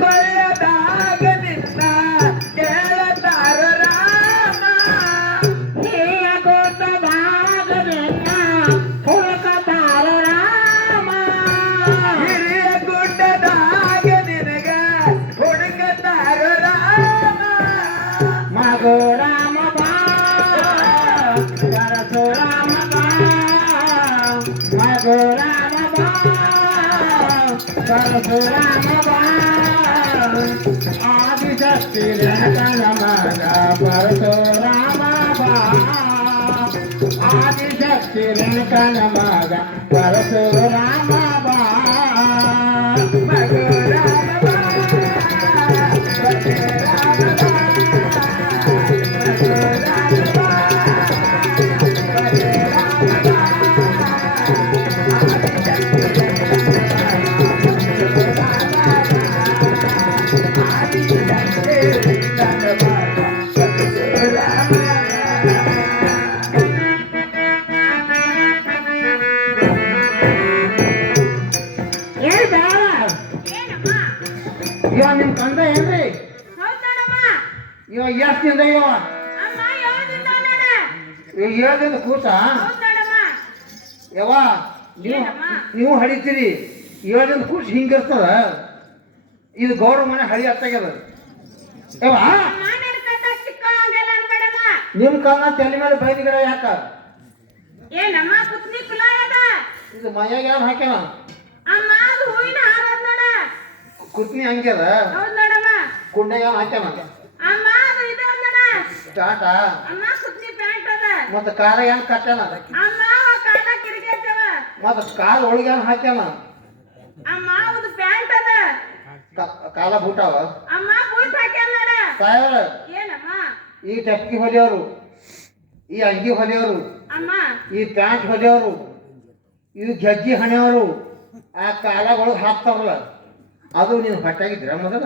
ಕೊಳ್ಳದಾಗ ನಿನ್ನ ಕೇಳತಾರ ರಾಮ ಹಿರಿಯ ಗುಡ್ಡದಾಗ ನಿನ್ನ ಹುಡುಕತಾರ ರಾಮ ಹಿರಿಯ ಗುಡ್ಡದಾಗ ನಿನಗ ಹುಡುಕತಾರ ರಾಮ ಮಗು ರಾಮ ಬಾ ಪರಶುರಾಮ ಬಾ ಮಗು ರಾಮ ಬಾ ಪರಶುರಾಮ ಬಾ ಆದಿಶಕ್ತಿ ರೇಖನ ಮಗ ಪರಶುರಾಮ ಬಾ ಆದಿಶಕ್ತಿ ರೇಖನ ಮಗ ಪರಶುರಾಮ ಬಾ ಮಗು ರಾಮ ಬಾ ಪರಶುರಾಮ ಬಾ ಮಗು ರಾಮ ಬಾ ಇವ ನಿಮ್ ಕಂದ ಏನ್ರಿ ಇವ ಎಷ್ಟು ದಿನ ಇವ ಏಳದಿಂದ ಕೂತ ಯವ್ವ ನೀವು ಹಡಿತೀರಿ ಏಳದಿಂದ ಕೂಸ ಹಿಂಗಿರ್ತದ ಇದು ಗೌರವ ಮನೆ ಹಳಿ ಹತ್ತಾಗ್ಯದ ಯವ್ವ ನಿಮ್ ಕಾಲ ತಲೆ ಮೇಲೆ ಬೈದಿಗಳ ಯಾಕ ಇದು ಮೈಯಾಗ ಯಾರು ಹಾಕ್ಯಾನ ಕುತ್ನಿ ಹಂಗ್ಯದ ಕುಂಡೆಗ ಹಾಕ್ಯಾನ ಟಾಟ ಮತ್ತ ಕಾರ ಏನ್ ಕಟ್ಯಾನ ಮತ್ತ ಕಾಲ್ ಒಳಗೆ ಹಾಕ್ಯಾನ ಕಾಲ ಬೂಟಾವ ಸಾಯವ್ರ ಈ ಟಪ್ಕಿ ಹೊಲಿಯವರು ಈ ಅಂಗಿ ಹೊಲಿಯವರು ಈ ಪ್ಯಾಂಟ್ ಹೊಲಿಯವರು ಇದು ಗೆಜ್ಜಿ ಹಣೆಯವರು ಆ ಕಾಲಗಳು ಹಾಕ್ತಾವ್ರಲ್ಲ ಅದು ನೀನು ಹೊಟ್ಟಾಗಿದ್ದೀರ ಮೊದಲ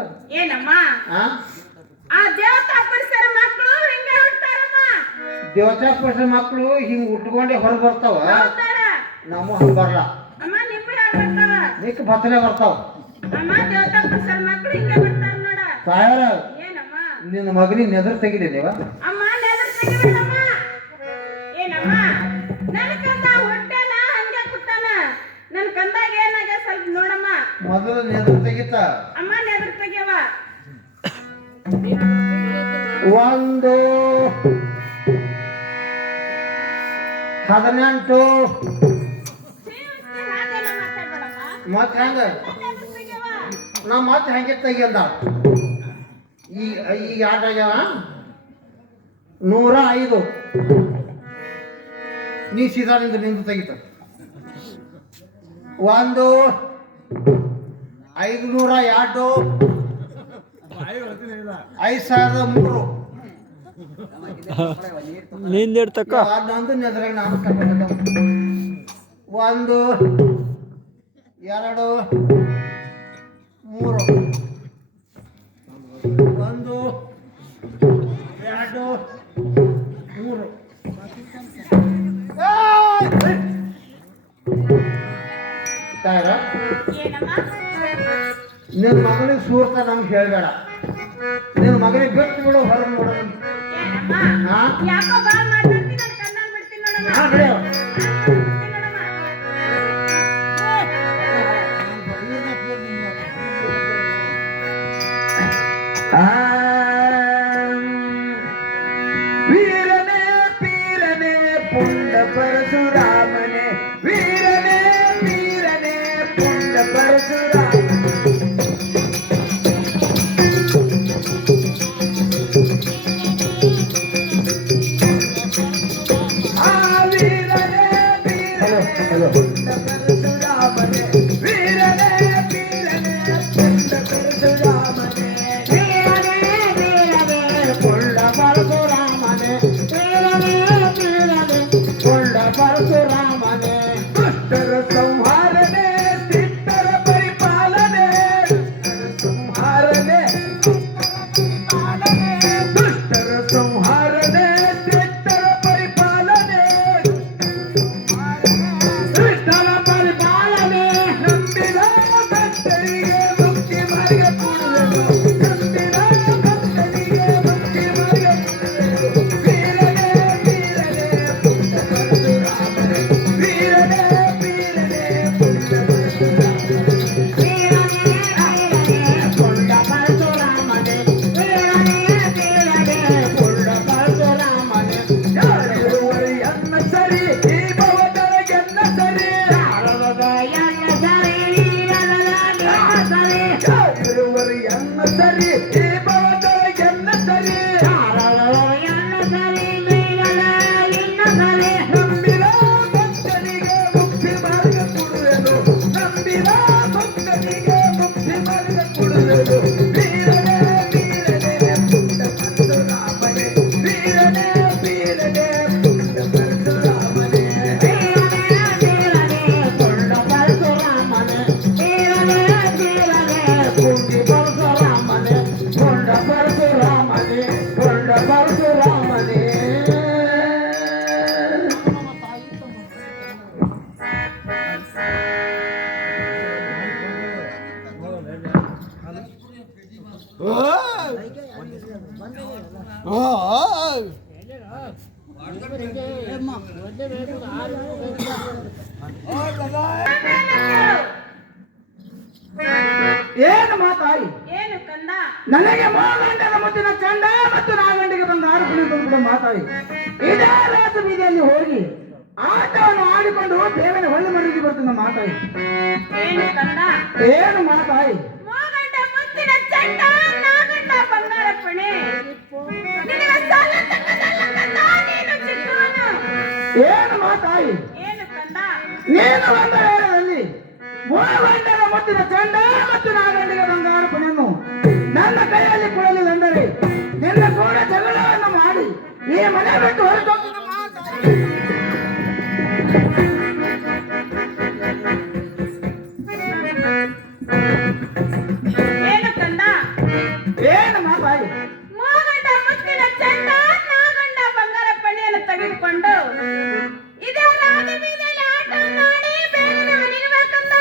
ದೇವತಾ ಪರಿಸರ ಮಕ್ಕಳು ಹಿಂಗ್ ಉಟ್ಕೊಂಡೆ ಹೊರಗೆ ಬರ್ತಾವ ನಮ್ಮ ಹಂಗ ಬರಲ್ಲ ನಿಕ್ ಬತ್ತಲೆ ಬರ್ತಾವ ಸಾಯರ ನಿನ್ನ ಮಗನಿಗೆ ನೆದರ್ ತೆಗಿದೇವ ಮೊದಲು ನೆದರ್ ತೆಗಿತ ಒಂದು 18 ಮತ್ ಹೆಂಗ ನಾ ಮತ್ತೆ ಹೆಂಗೆ ತೆಗಿಯಂದ ಈಗ ಆಟ ಆಗ್ಯಾವ 105 ನೀ ಸೀದಾ ನಿಂದು ತೆಗಿತ 1 502 5003 ನಿಂದಿರ್ತಕ್ಕ ಅದೊಂದು ನೆದ್ರಾಗ ನಾನು ಕರ್ಕೊಂಡು 1 2 3 1 2 3 ತಾರ ನಿನ್ನ ಮಗನಿಗೆ ಸೂರ್ತ ನಮ್ಗೆ ಹೇಳ್ಬೇಡ ನಿನ್ನ ಮಗನಿಗೆ ಬಿಟ್ಟು ಬಿಡು ಹೊರಗೆ ನೋಡೋಣ ವೀರನೇ ಪೀರನೇ ಪುಂಡ ಪರಶುರಾಮನೇ ವೀರನೇ ಪೀರನೇ ಪುಂಡ ಪರಶುರಾಮ ಪರಶುರಾಮನೇ ದುಷ್ಟರ ಸಂಹಾರನೆ ದಿಟ್ಟರ ಪರಿಪಾಲನೆ ಸಂಹಾರನೆ ದುಷ್ಟರ ಸಂಹಾರನೆ ದಿಟ್ಟರ ಪರಿಪಾಲನೆ ದುಷ್ಟರ ಪರಿಪಾಲನೆ ನಂಬಿದ ಭಕ್ತರಿಗೆ ಮುಕ್ತಿ ಮಾರ್ಗ ಕೊಡುವೆ ಸರಿ ಈ ಭವದೊಳಗೆಲ್ಲ ಸರಿ ನಂಬಿದ ಭಕ್ತನಿಗೆ ಮುಕ್ತಿ ಮಾರ್ಗ ಕೊಡುವೆನು ನಂಬಿದ ಭಕ್ತನಿಗೆ ಮುಕ್ತಿ ಮಾರ್ಗ ಕೊಡುವೆನು ವೀರನೇ ವೀರನೇ ಪುಟ್ಟ ಪರಶುರಾಮನೇ ವೀರನೇ ವೀರನೇ ಪುಟ್ಟ ಪರಶುರಾಮನೇ ಏನು ಮಾತಾಯಿ ಏನು ಕಂದ ನನಗೆ ಮೋಗಂಡನ ಮುತ್ತಿನ ಚಂಡ ಮತ್ತು ನಾಗಂಡಿಗೆ ಬಂದ ಆರುಪಣೆ ತಂದು ಮಾತಾಯಿ ಇದೇ ರಾಜ ಬೀದಿಯಲ್ಲಿ ಹೋಗಿ ಆಟವನ್ನು ಆಡಿಕೊಂಡು ಬೇಗನೆ ಹೊಳ್ಳಿ ಮರಳಿಗೆ ಬರ್ತೀನಿ ಮಾತಾಯಿ ಏನು ಕಂದ ಏನು ಮಾತಾಯಿ ಮೋಗಂಡ ಮುತ್ತಿನ ಚಂಡ ನಾಗಂಡ ಬಂಗಾರ ಪಣೆ ನಿನಗೆ ಸಲ್ಲತಕ್ಕ ನೀನು ಚಿಕ್ಕವನು ಏನು ಮಾತಾಯಿ ಏನು ಕಂದ ನೀನು ಬಂದ ವೇಳೆಯಲ್ಲಿ ಮೋಗಂಡನ ಮುತ್ತಿನ ಚಂಡ ಮತ್ತು ನಾಗಂಡಿಗೆ ಬಂದ ಆರುಪಣೆಯನ್ನು ನನ್ನ ಕೈಯಲ್ಲಿ ಕೊಡಲಿಲ್ಲ ಅಂದರೆ ನಿನ್ನ ಕೂಡ ಜಗಳವನ್ನು ಮಾಡಿ ಈ ಮನೆ ಬಿಟ್ಟು ಹೊರಟೋಗ್ತೀನಿ ಮಾತಾಯಿ ಏನು ಕಂದ ಏನು ಮಾತಾಯಿ ಮೋಗಂಡ ಮುತ್ತಿನ ಚಂಡ ನಾಗಂಡ ಬಂಗಾರ ಪಣಿಯನ್ನು ತೆಗೆದುಕೊಂಡು ಇದೇ ರಾಜ ಬೀದಿಯಲ್ಲಿ ಆಟವನ್ನು ಆಡಿ ಬೇಗನೆ ಮನೆಗೆ ಬಾ ಕಂದ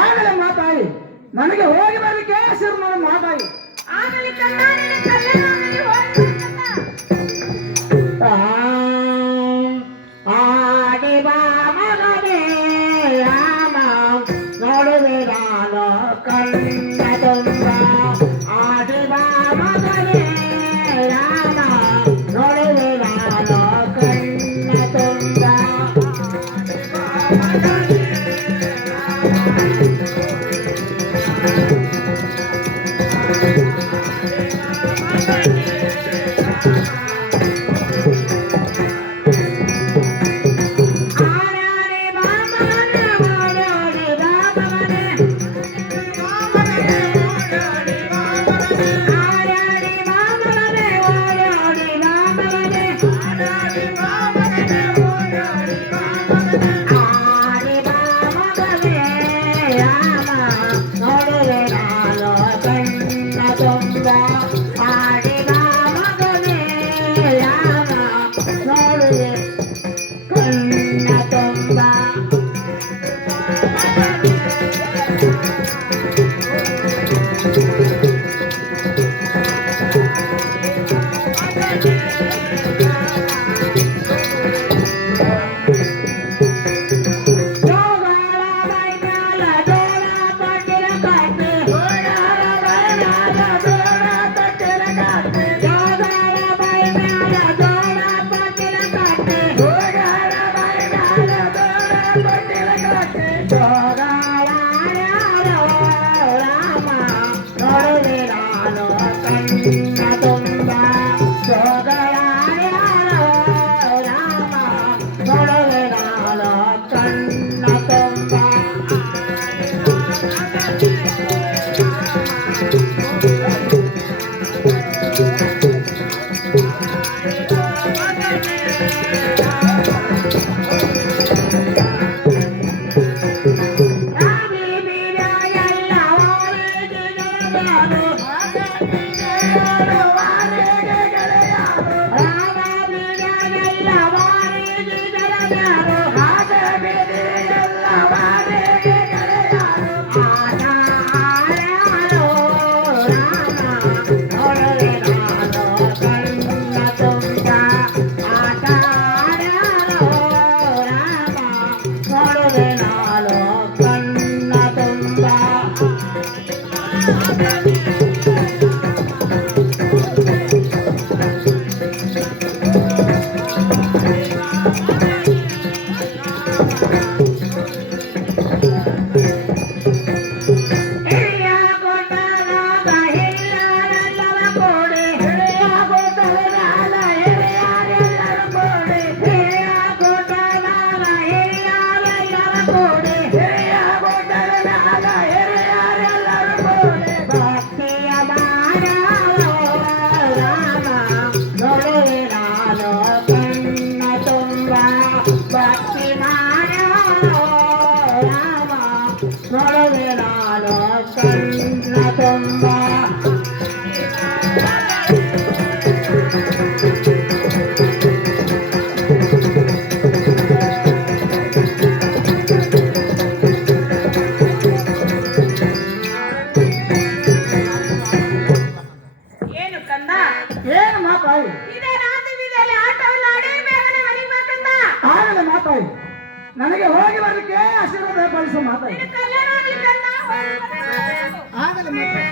ಆಗಲೇ ಮಾತಾಯಿ ನನಗೆ ಹೋಗಿ ಬರ್ಲಿಕ್ಕೆ ಶುರು ಮಾತಾಯಿ ಆಗಲಿ ಕಂದ ನಿನ್ನ ಕಲ್ಯಾಣದಲ್ಲಿ ಹೋಗಿ ಬಾ ಕಂದ ಆಡಿ ಬಾ ಮಗನೇ ರಾಮ ನೋಡುವೆ ನಾನು ಕಣ್ಣ ತುಂಬ ಆಡಿ ಬಾ ಮಗನೇ ರಾಮ ನೋಡುವೆ ನಾನು ಕಣ್ಣ ತುಂಬ ಹಿರಿಯ ಗೊಂಡನಾಗ ಹಿರಿಯ ನನಗೆ ಹೋಗಿ ಬರ್ಲಿಕ್ಕೆ ಆಶೀರ್ವಾದ ಪಾಲಿಸೋ ಮಾತಾಡಿ ನಿನ್ನ ಕಲ್ಯಾಣ ಆಗ್ಲಿಕ್ಕೆ ಅಂತ ಹೋಗಿ ಬರ್ಬೇಕು. ಆಗಲಿ ಮತ್ತೆ